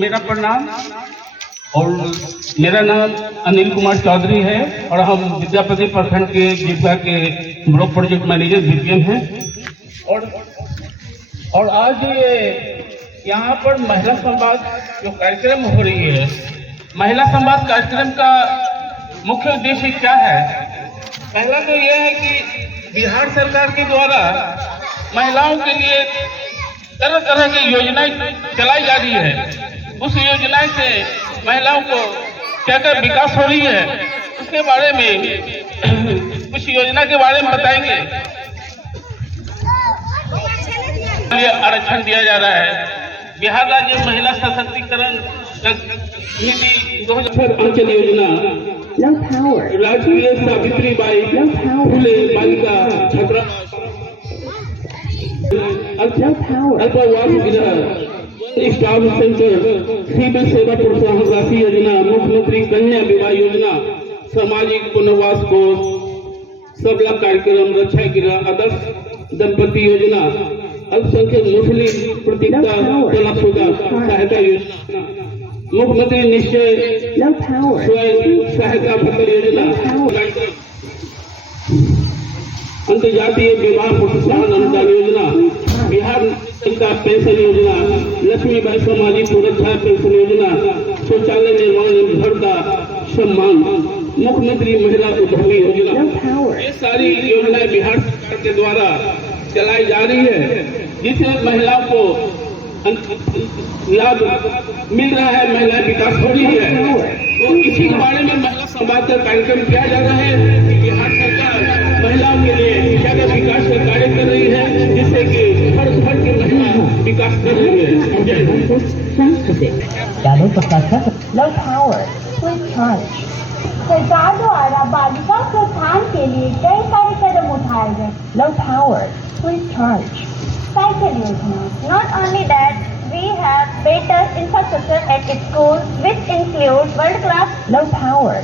मेरा प्रणाम। और मेरा नाम अनिल कुमार चौधरी है और हम विद्यापति प्रखंड के जीविका के ब्लॉक प्रोजेक्ट मैनेजर बीपीएम हैं। और आज ये यहाँ पर महिला संवाद जो कार्यक्रम हो रही है, महिला संवाद कार्यक्रम का मुख्य उद्देश्य क्या है? पहला तो यह है कि बिहार सरकार के द्वारा महिलाओं के लिए तरह तरह की योजनाएं चलाई जा रही है। उस योजना से महिलाओं को क्या क्या विकास हो रही है उसके बारे में कुछ योजना के बारे में बताएंगे। आरक्षण दिया जा रहा है। बिहार राज्य महिला सशक्तिकरण नीति 2000 अंचल योजना, राष्ट्रीय सावित्री बाई फुले बालिका छात्रा अल्पवास गृह, स्टाफ सेंटर, सिविल सेवा प्रोत्साहन राशि योजना, मुख्यमंत्री कन्या विवाह योजना, सामाजिक पुनर्वास कोष, सबला कार्यक्रम, रक्षा गृह, आदर्श दंपति योजना, अल्पसंख्यक मुस्लिम प्रतिष्ठा तलाकशुदा सहायता योजना, मुख्यमंत्री निश्चय स्वयं सहायता भत्ता योजना, अंतर्जातीय विवाह प्रोत्साहन अनुदान योजना, बिहार का पेंशन योजना, लक्ष्मीबाई सामाजिक सुरक्षा पेंशन योजना, शौचालय निर्माण घर का सम्मान, मुख्यमंत्री महिला उद्यमी योजना। ये सारी योजनाएं बिहार सरकार के द्वारा चलाई जा रही है, जिससे महिलाओं को लाभ मिल रहा है, महिला विकास हो रही है। तो इसी के बारे में महिला संवाद का कार्यक्रम किया जा रहा है कि बिहार सरकार महिलाओं के लिए क्या विकास का कार्य कर रही है, जिससे कि हर घर की महिला विकास कर रही है। सरकार द्वारा बालिका के उत्थान के लिए कई सारे कदम उठाए गए। लव पावर, साइकिल योजना। Not only that, we have better infrastructure at school, which includes world-class love power.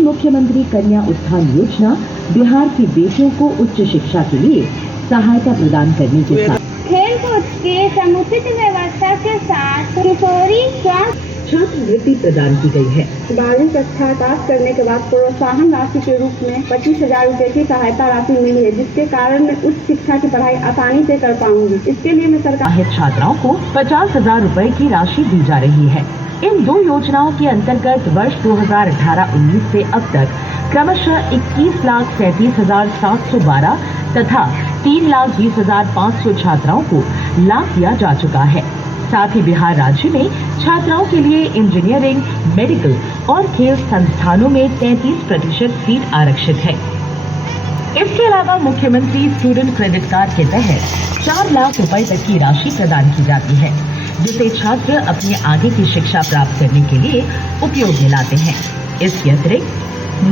मुख्यमंत्री कन्या उत्थान योजना बिहार की बेटियों को उच्च शिक्षा के लिए सहायता प्रदान करने के साथ खेल कूद के समुचित व्यवस्था के साथ किशोरी स्वास्थ्य छात्रवृत्ति प्रदान की गई है। 12वीं कक्षा पास करने के बाद प्रोत्साहन राशि के रूप में 25,000 रूपए की सहायता राशि मिली है, जिसके कारण मैं उच्च शिक्षा की पढ़ाई आसानी से कर पाऊंगी। इसके लिए मैं सरकार छात्राओं को 50,000 रूपए की राशि दी जा रही है। इन दो योजनाओं के अंतर्गत वर्ष 2018-19 से अब तक क्रमशः 21,37,712 तथा 3,20,500 छात्राओं को लाभ दिया जा चुका है। साथ ही बिहार राज्य में छात्राओं के लिए इंजीनियरिंग, मेडिकल और खेल संस्थानों में 33% सीट आरक्षित है। इसके अलावा मुख्यमंत्री स्टूडेंट क्रेडिट कार्ड के तहत 4 लाख रुपए तक की राशि प्रदान की जाती है, जिसे छात्र अपने आगे की शिक्षा प्राप्त करने के लिए उपयोग में लाते हैं। इसके अतिरिक्त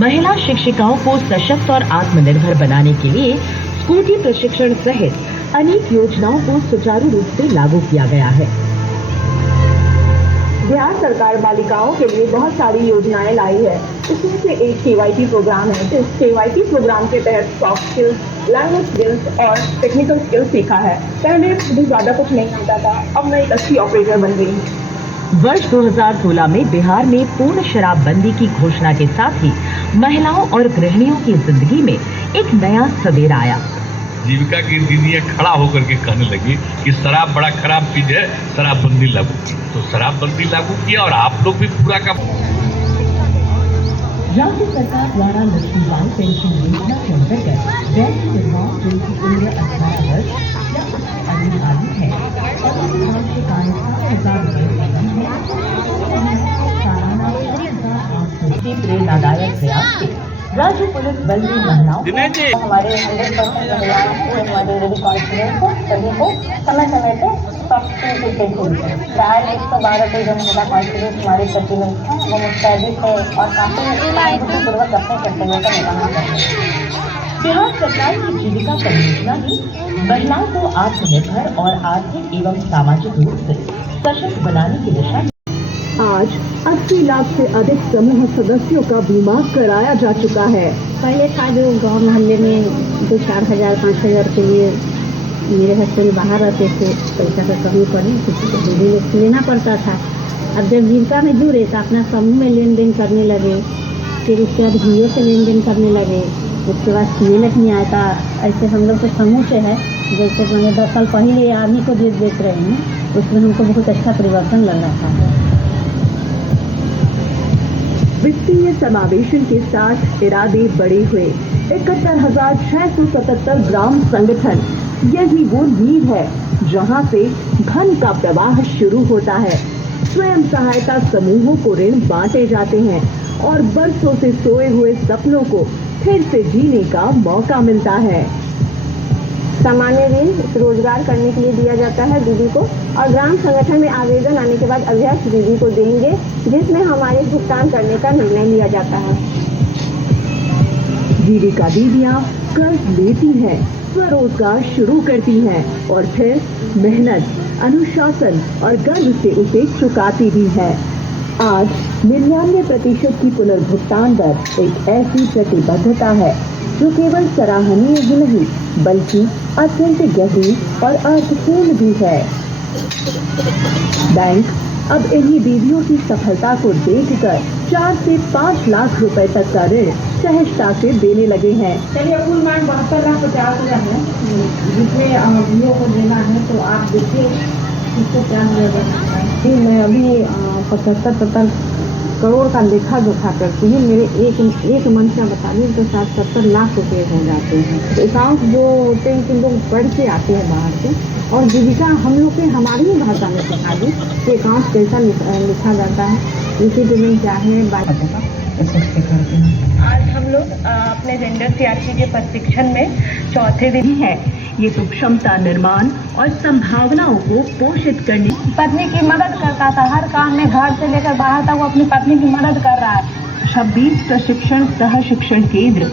महिला शिक्षिकाओं को सशक्त और आत्मनिर्भर बनाने के लिए स्कूटी प्रशिक्षण सहित अनेक योजनाओं को सुचारू रूप से लागू किया गया है। बिहार सरकार बालिकाओं के लिए बहुत सारी योजनाएं लाई है। इसमें से एक KYT प्रोग्राम है। इस KYT प्रोग्राम के तहत सॉफ्ट स्किल्स, लैंग्वेज स्किल्स और टेक्निकल स्किल्स सीखा है। पहले मुझे ज्यादा कुछ नहीं आता था, अब मैं एक अच्छी ऑपरेटर बन गई हूँ। वर्ष 2016 में बिहार में पूर्ण शराबबंदी की घोषणा के साथ ही महिलाओं और गृहिणियों की जिंदगी में एक नया सवेरा आया। जीविका की दीदी खड़ा होकर के कहने लगी कि शराब बड़ा खराब चीज है, शराबबंदी लागू की। तो शराबबंदी लागू किया और आप लोग भी पूरा का राज्य सरकार द्वारा लक्ष्मीबाई पेंशन योजना के अंतर्गत बैंक निर्माण जिनकी उम्र 18 वर्ष या उससे अधिक आयु है और इस साल के कारण 7,000 रुपये प्रेरणादायक प्रयास से राज्य पुलिस बल में महिलाओं हमारे 100% महिलाओं को हमारे रेडी कॉन्फिडेंस को सभी को समय समय पे सॉफ्ट स्किल की ट्रेनिंग है। प्राय 112 पे जो महिला कॉन्फिडेंस हमारे प्रतिनिधि हैं वो मुस्तैदी है और काफी पूर्वक अपने कर्तव्यों का निर्वहन करते हैं। बिहार सरकार की जीविका परियोजना ने महिलाओं को आत्मनिर्भर और आर्थिक एवं सामाजिक रूप से सशक्त बनाने की दिशा में आज 80 लाख से अधिक समूह सदस्यों का बीमा कराया जा चुका है। पहले था जो गाँव मोहल्ले में 2-4 हजार 5 हजार के लिए मेरे हस्बैंड बाहर रहते थे, पैसा का कमी पड़ी किसी को दीदी लोग से लेना पड़ता था। अब जब जीविका में जुड़े तो अपना समूह में लेन देन करने लगे, फिर उसके बाद जियो से लेन देन करने लगे, उसके बाद CLF नहीं आया था। ऐसे हम लोग तो समूह से है, जैसे मैंने 10 साल पहले आर्मी को देख रहे हैं, उसमें हमको बहुत अच्छा परिवर्तन लग रहा था। वित्तीय समावेशन के साथ इरादे बड़े हुए। 71,677 ग्राम संगठन, यही वो नींव है जहां से धन का प्रवाह शुरू होता है। स्वयं सहायता समूहों को ऋण बांटे जाते हैं और बरसों से सोए हुए सपनों को फिर से जीने का मौका मिलता है। सामान्य ऋण रोजगार करने के लिए दिया जाता है दीदी को, और ग्राम संगठन में आवेदन आने के बाद अध्यक्ष दीदी को देंगे, जिसमें हमारे भुगतान करने का निर्णय लिया जाता है। जीविका दीदियां कर्ज लेती हैं, स्वरोजगार शुरू करती हैं और फिर मेहनत, अनुशासन और गर्व से उसे चुकाती भी है। आज 99% की पुनर्भुगतान दर एक ऐसी प्रतिबद्धता है जो केवल सराहनीय ही नहीं बल्कि अत्यंत गहरी और अर्थपूर्ण भी है। बैंक अब इन्हीं दीदियों की सफलता को देखकर 4 से 5 लाख रुपए तक का ऋण सहजता से देने लगे हैं। चलिए कुल मान 72,50,000 है, जिसमें वीओ को देना है, तो आप देखिए इसको क्या मिलेगा। मैं अभी 75 करोड़ का लेखा जोखा करती हूँ। मेरे एक मंथ का बता दें तो 70 लाख रुपए हो जाते हैं। अकाउंट जो होते हैं कि लोग पढ़ के आते हैं बाहर से, और जीविका हम लोग के हमारी ही भाषा में सिखा दी कि अकाउंट कैसा लिखा जाता है, इसी पेमेंट क्या है। आज हम लोग अपने जेंडर CRP के प्रशिक्षण में चौथे दिन है। ये तो क्षमता निर्माण और संभावनाओं को पोषित करने, पत्नी की मदद करता था, हर काम में घर से लेकर बाहर तक वो अपनी पत्नी की मदद कर रहा है। 26 प्रशिक्षण सह शिक्षण केंद्र,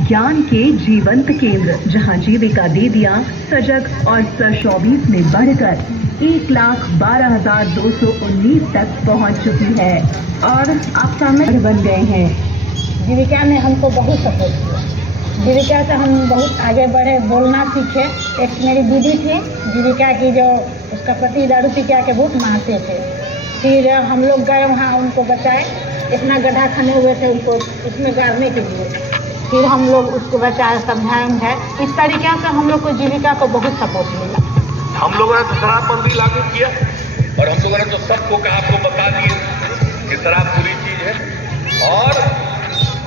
ज्ञान के जीवंत केंद्र, जहां जीविका दीदियां सजग और 24 में बढ़कर 1,12,219 तक पहुंच चुकी है और आप सामने बन गए हैं। जीविका ने हमको बहुत सपोर्ट किया, जीविका से हम बहुत आगे बढ़े, बोलना सीखे। एक मेरी दीदी थी जीविका की, जो उसका पति दारू पी के बहुत मारते थे, फिर हम लोग गए वहाँ उनको बचाए। इतना गड्ढा खने हुए थे उनको उसमें गाड़ने के लिए, फिर हम लोग उसको बचाए, समझाए। इस तरीके से हम लोग को जीविका को बहुत सपोर्ट मिला। हम लोगों ने तो शराबबंदी लागू किया और हम लोगों ने तो सबको कहा, आपको बता दिए कि शराब बुरी चीज है। और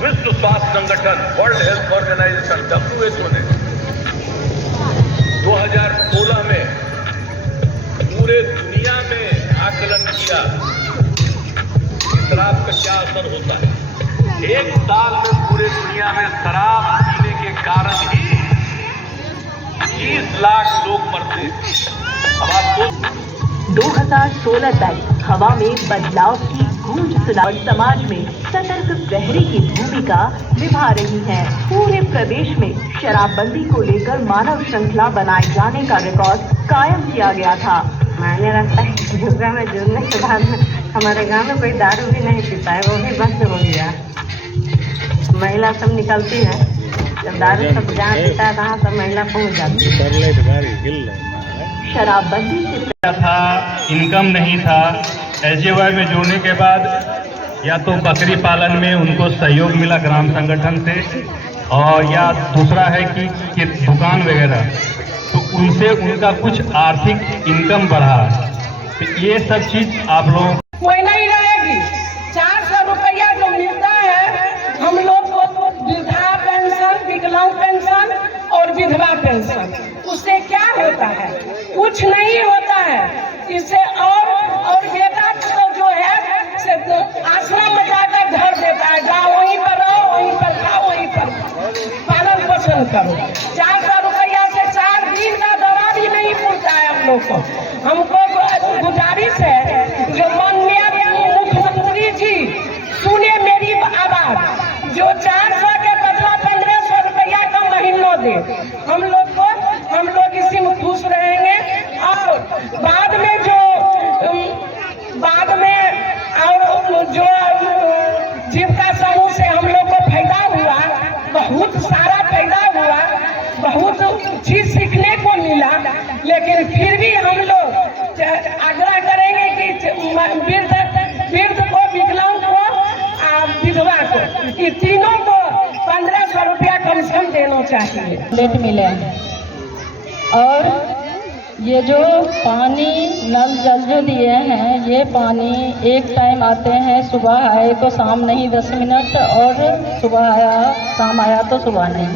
विश्व स्वास्थ्य संगठन, वर्ल्ड हेल्थ ऑर्गेनाइजेशन WHO ने 2016 में पूरे दुनिया में आकलन किया कि शराब का क्या असर होता है। एक साल में पूरे दुनिया में शराब पीने के कारण ही 20 लाख लोग मरते। अब आपको 2016 तक हवा में बदलाव की गूंज सुना और समाज में सतर्क प्रहरी की भूमिका निभा रही है। पूरे प्रदेश में शराबबंदी को लेकर मानव श्रृंखला बनाए जाने का रिकॉर्ड कायम किया गया था। मायने रखता है योगा में जुड़ने के बाद हमारे गांव में कोई दारू भी नहीं पीता है, वो भी बंद हो गया। महिला सब निकलती है, जब दारू सब जहाँ पीता है तहाँ सब महिला पहुँच जाती है। शराबबंदी से था, इनकम नहीं था। SGY में जुड़ने के बाद या तो बकरी पालन में उनको सहयोग मिला ग्राम संगठन से, और या दूसरा है कि दुकान वगैरह, तो उनसे उनका कुछ आर्थिक इनकम बढ़ा। तो ये सब चीज आप लोग कोई नहीं रहेगी। 400 रुपया जो मिलता है हम लोग को, वृद्धा पेंशन, विकलांग पेंशन और विधवा पेंशन, उससे क्या होता है? कुछ नहीं होता है। इससे और बेटा तो जो है से आश्रम में जाकर घर देता है, जाओ वहीं पर रहो, वहीं पर खाओ, वहीं पर पालन पोषण करो। 400 रुपया से 4 दिन का दवा भी नहीं मिलता है हम लोग को। हमको गुजारिश है जो माननीय मुख्यमंत्री जी सुने मेरी आवाज, जो 400 के बदला 1500 रुपया का महीना दे हम लोग को, हम लोग इसी में खुश रहेंगे। और बाद में जो जीविका समूह से हम लोग को फायदा हुआ, बहुत सारा फायदा हुआ, बहुत चीज सीखने को मिला। चाहिए। लेट मिले और ये जो पानी नल जल जो दिए हैं, ये पानी एक टाइम आते हैं, सुबह आए तो शाम नहीं 10 मिनट, और सुबह आया शाम आया तो सुबह नहीं।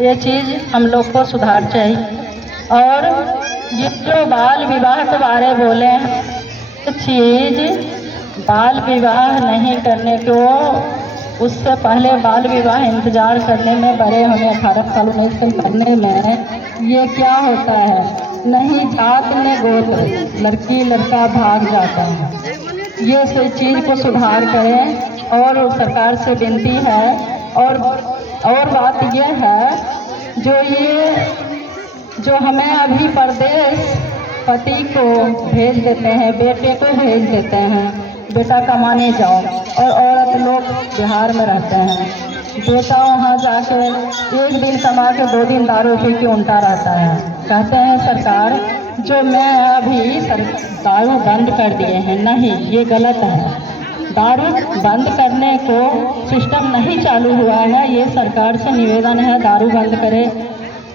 ये चीज़ हम लोग को सुधार चाहिए। और ये जो बाल विवाह के बारे बोले हैं, तो चीज़ बाल विवाह नहीं करने को, उससे पहले बाल विवाह इंतजार करने में, बड़े होने 18 साल 19 साल करने में ये क्या होता है, नहीं जात में गोत्र, लड़की लड़का भाग जाता है। ये सब चीज़ को सुधार करें और सरकार से विनती है। और बात ये है जो हमें अभी परदेश पति को भेज देते हैं, बेटे को भेज देते हैं, बेटा कमाने जाओ, और औरत लोग बिहार में रहते हैं, बेटा वहाँ जाके एक दिन कमा के 2 दिन दारू पी के उल्टा रहता है। कहते हैं सरकार जो मैं अभी दारू बंद कर दिए हैं, नहीं, ये गलत है। दारू बंद करने को सिस्टम नहीं चालू हुआ है, ये सरकार से निवेदन है दारू बंद करे।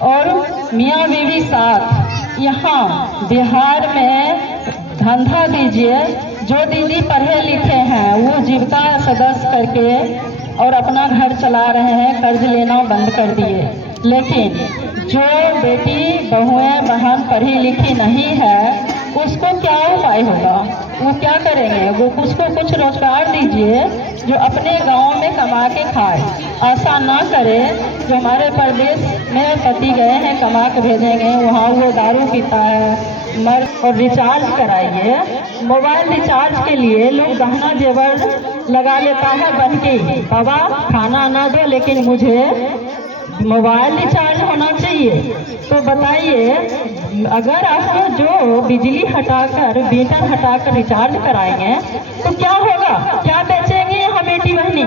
और मियाँ बीवी साथ यहाँ बिहार में धंधा दीजिए। जो दीदी पढ़े लिखे हैं वो जीविका सदस्य करके और अपना घर चला रहे हैं, कर्ज लेना बंद कर दिए। लेकिन जो बेटी बहुएं बहन पढ़ी लिखी नहीं है, उसको क्या उपाय होगा, वो क्या करेंगे? वो उसको कुछ रोजगार दीजिए जो अपने गांव में कमा के खाए। ऐसा ना करे जो हमारे प्रदेश में पति गए हैं कमा के भेजेंगे, वहाँ वो दारू पीता है और रिचार्ज कराइए। मोबाइल रिचार्ज के लिए लोग गहना जेवर लगा लेता है बन के, बाबा खाना ना दो लेकिन मुझे मोबाइल रिचार्ज होना चाहिए। तो बताइए, अगर आप जो बिजली हटाकर मीटर हटाकर रिचार्ज कराएंगे तो क्या होगा? क्या बेचेंगे यहाँ बेटी बहनी?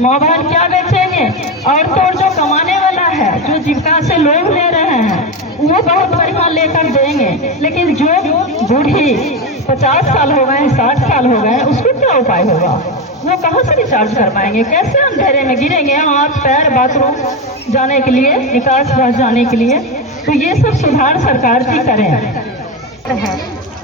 मोबाइल क्या बेचेंगे? और तो जो कमाने वाला है, जो जीविका से लोग ले रहे हैं, वो बहुत बढ़िया लेकर देंगे। लेकिन जो बूढ़ी 50 साल हो गए, 60 साल हो गए, उसको क्या उपाय होगा? वो कहाँ से रिचार्ज कर पाएंगे? कैसे अंधेरे में गिरेंगे हाथ पैर बाथरूम जाने के लिए, निकास बाहर जाने के लिए? तो ये सब सुधार सरकार की करें है।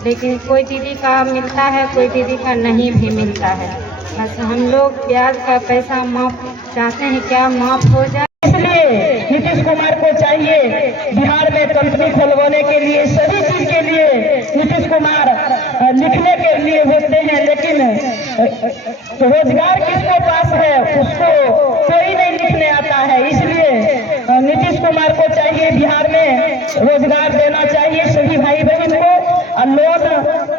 लेकिन कोई दीदी का मिलता है, कोई दीदी का नहीं भी मिलता है। बस हम लोग ब्याज का पैसा माफ चाहते हैं, क्या माफ हो जाए। इसलिए नीतीश कुमार को चाहिए बिहार में कंपनी खुलवाने के लिए, सभी चीज के लिए नीतीश कुमार लिखने के लिए होते हैं, लेकिन रोजगार किसको पास है उसको कोई नहीं लिखने आता है। इसलिए नीतीश कुमार को चाहिए बिहार में रोजगार देना चाहिए सभी भाई बहन को, और लोन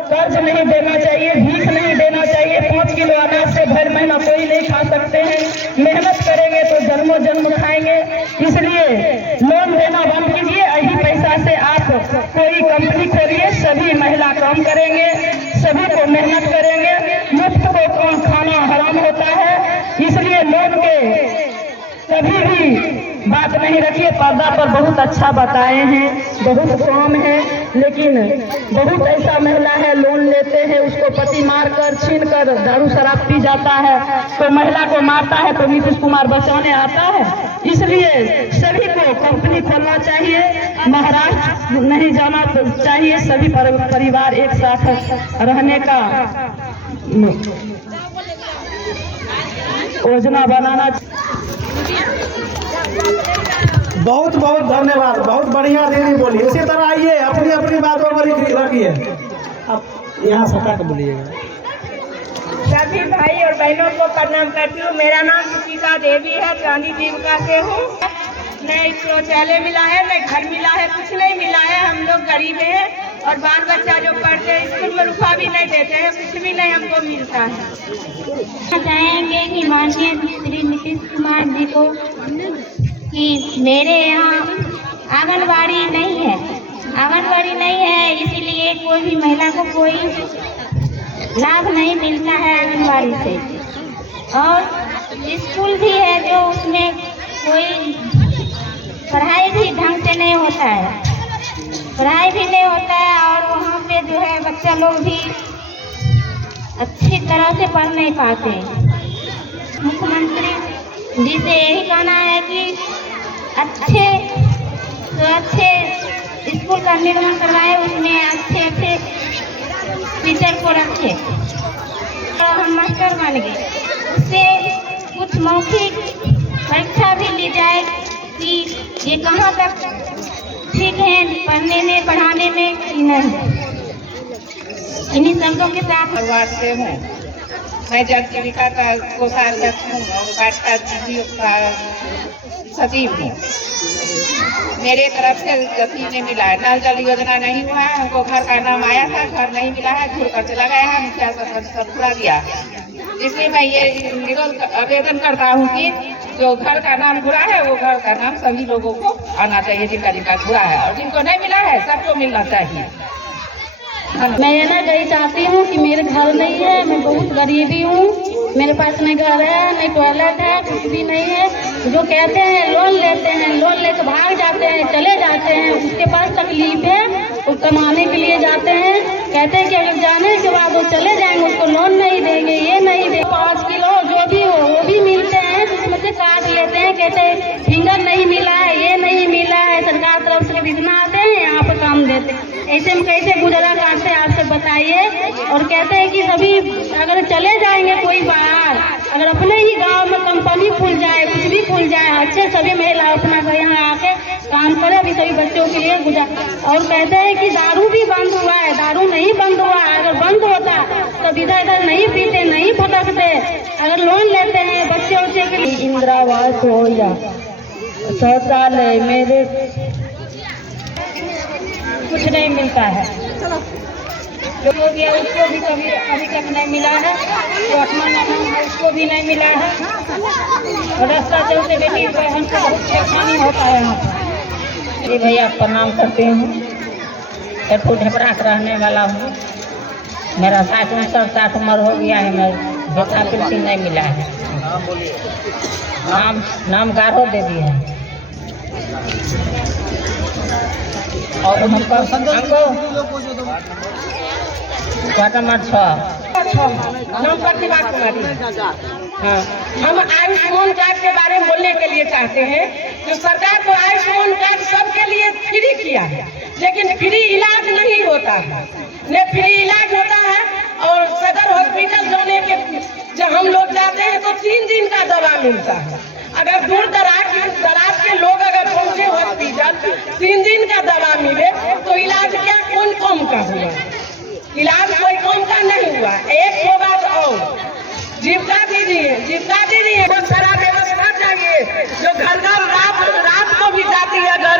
कर्ज नहीं देना चाहिए, भीख नहीं देना चाहिए। 5 किलो अनाज से भर महीना कोई नहीं खा सकते हैं, मेहनत करेंगे तो जन्मों जन्म खाएंगे। इसलिए लोन देना बंद कीजिए, यही पैसा से आप कोई कंपनी खोलिए, सभी महिला काम करेंगे, सभी को मेहनत करेंगे। मुफ्त को खाना हराम होता है, इसलिए लोन के कभी भी बात नहीं रखिए। पर्दा पर बहुत अच्छा बताए हैं, बहुत कम है, लेकिन बहुत ऐसा महिला है लोन लेते हैं, उसको पति मारकर छीन कर दारू शराब पी जाता है, तो महिला को मारता है तो नीतीश कुमार बचाने आता है। इसलिए सभी को कंपनी खोलना चाहिए, महाराष्ट्र नहीं जाना चाहिए, सभी परिवार एक साथ रहने का योजना बनाना। बहुत बहुत धन्यवाद, बहुत बढ़िया दीदी बोली। इसी तरह आइए, अपनी अपनी बातों पर रखिए। अब यहाँ सटा के बोलिएगा। सभी भाई और बहनों को प्रणाम करती हूँ। मेरा नाम सुचिता देवी है, चांदी जीविका से हूँ। नहीं शौचालय मिला है, नहीं घर मिला है, कुछ नहीं मिला है। हम लोग गरीब हैं और बाल बच्चा जो पढ़ते हैं स्कूल में रुपया भी नहीं देते हैं, कुछ भी नहीं हमको मिलता है। चाहेंगे कि माननीय श्री नीतीश कुमार जी को कि मेरे यहाँ आंगनबाड़ी नहीं है, इसीलिए कोई भी महिला को कोई लाभ नहीं मिलता है आंगनबाड़ी से। और स्कूल भी है जो उसमें कोई पढ़ाई भी ढंग से नहीं होता है, और वहाँ पे जो है बच्चा लोग भी अच्छी तरह से पढ़ नहीं पाते। मुख्यमंत्री जी से यही कहना है कि अच्छे स्कूल का निर्माण करवाए, उसमें अच्छे टीचर को रखे और हम मास्टर बन गए। उससे कुछ मौखिक परीक्षा भी ली जाए कि ये कहाँ तक ठीक है पढ़ने में पढ़ाने में कि नहीं। इन्हीं शब्दों के साथ शुरुआत से हूँ। मैं जन जीविका का कोषाध्यक्ष हूँ और भाजपा दीदी का सचिव हूँ। मेरे तरफ से गति नहीं मिला है, नल जल योजना नहीं हुआ है, हमको घर का नाम आया था, घर नहीं मिला है, घूर कर चला गया है, मुखिया सरपंच सब पूरा दिया। इसलिए मैं ये निरोध आवेदन करता हूँ कि जो घर का नाम घुरा है वो घर का नाम सभी लोगों को आना चाहिए, जिनका घुरा है, और जिनको नहीं मिला है सबको मिलना चाहिए। मैं ना यही चाहती हूँ कि मेरे घर नहीं है, मैं बहुत गरीबी हूँ, मेरे पास नहीं घर है, नहीं टॉयलेट है, कुछ भी नहीं है। जो कहते हैं लोन लेते हैं, लोन लेकर भाग जाते हैं, चले जाते हैं, उसके पास तकलीफ है, वो कमाने के लिए जाते हैं, कहते हैं कि अगर जाने के बाद वो चले जाएंगे, उसको लोन नहीं देंगे, ये नहीं देंगे। 5 किलो जो भी हो वो भी मिलते हैं, उसमें से काट लेते हैं, कहते हैं फिंगर नहीं मिला है, ये नहीं मिला है, सरकार तरफ से इतना आते हैं, यहाँ पर काम देते हैं। ऐसे में कैसे गुजारा काटते हैं आप सब बताइए। और कहते हैं कि सभी अगर चले जाएंगे कोई बाहर, अगर अपने ही गांव में कंपनी खुल जाए, कुछ भी खुल जाए, अच्छे सभी महिला अपना यहाँ आके काम करे, अभी सभी बच्चों के लिए गुजार। और कहते हैं कि दारू भी बंद हुआ है, दारू नहीं बंद हुआ है, अगर बंद होता तो इधर नहीं पीते, नहीं फटकते। अगर लोन लेते हैं बच्चे के लिए, इंदिरा आवास हो या शौचालय, मेरे कुछ नहीं मिलता है, जो भी है उसको भी कभी अभी तक नहीं मिला है, जो 8वां नाम है उसको भी नहीं मिला है। और रास्ता चलते बेटी बहन को बहुत परेशानी होता है यहाँ पर। जी भैया प्रणाम करते हूँ, पेटपुर ढेपरा का रहने वाला हूँ। मेरा 60 उम्र हो गया है, मैं वृद्धा पेंशन नहीं मिला है। नाम गारो दे दिया है। और हमको क्वार्टर नंबर 6 नाम प्रतिभा कुमारी। हाँ, हम आयुष्मान कार्ड के बारे में बोलने के लिए चाहते हैं। जो सरकार को आयुष्मान कार्ड सबके लिए फ्री किया है, लेकिन फ्री इलाज नहीं होता है, न फ्री इलाज होता है। और सदर हॉस्पिटल जाने के जब हम लोग जाते हैं तो 3 दिन का दवा मिलता है। अगर दूर दराज के लोग अगर पहुंचे हॉस्पिटल 3 दिन का दवा मिले तो इलाज क्या कौन कम का हुआ? इलाज कोई कम का नहीं हुआ। एक बात और जीविका दीदी है, बहुत सारा व्यवस्था चाहिए, जो घर रात को भी जाती है घर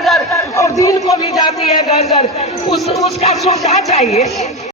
और दिन को भी जाती है घर, उसका सुविधा चाहिए।